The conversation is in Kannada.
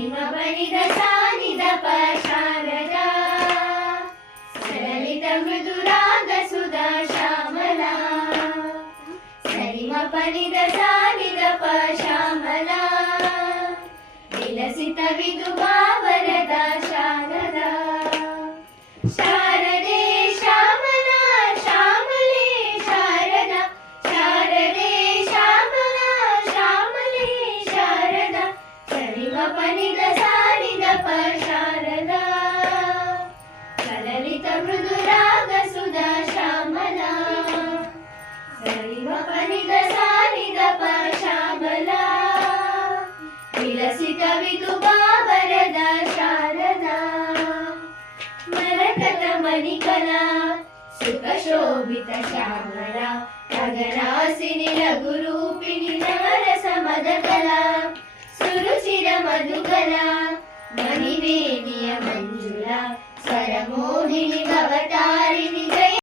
ಸರಿಮ ಬನಿದ ಸಾನಿದ ಪ ಶಾರದಾ ಸರಳಿತ ಮೃದುರಾಗ ಸುಧಾ ಶ್ಯಾಮಲಾ ಸರಿಮ ಪನಿದ ಸಾನಿದ ಪ ಶ್ಯಾಮಲಾ ವಿಲಸಿತ ವಿದುಬಾ ವರದಾ ಶಾರದಾ ಶಾರದೆ ಶ್ಯಾಮಲಾ ಶ್ಯಾಮಲೆ ಶಾರದಾ ಶಾರದೆ ಶ್ಯಾಮಲಾ ಶ್ಯಾಮಲೆ ಶಾರದಾ ಸರಿಮ ಪನಿದ ಸಾನಿದ ಪ ಶಾರದಾ ಕಲಲಿತ ಮೃದುರಾಗ ಸುಧಾ ಶ್ಯಾಮಲಾ ಸರಿಮ ಪನಿದ ಸಾನಿದ ಪ ಶ್ಯಾಮಲಾ ವಿಲಸಿತ ವಿದುಬಾ ವರದಾ ಶಾರದಾ ಮರಕತ ಮಣಿಕಲಾ ಸುಖ ಶೋಭಿತ ಶ್ಯಾಮಲಾ ಗಗನಾಸಿನಿ ಲಘು ರೂಪಿಣಿ ನವರಸ ಮದಕಲಾ ಸುರುಚಿರ ಮಧುಕಲಾ ಮಣಿವೇಣಿಯ ಮಂಜುಳಾ ಸ್ವರಮೋಹಿನಿ ಭವತಾರಿಣಿ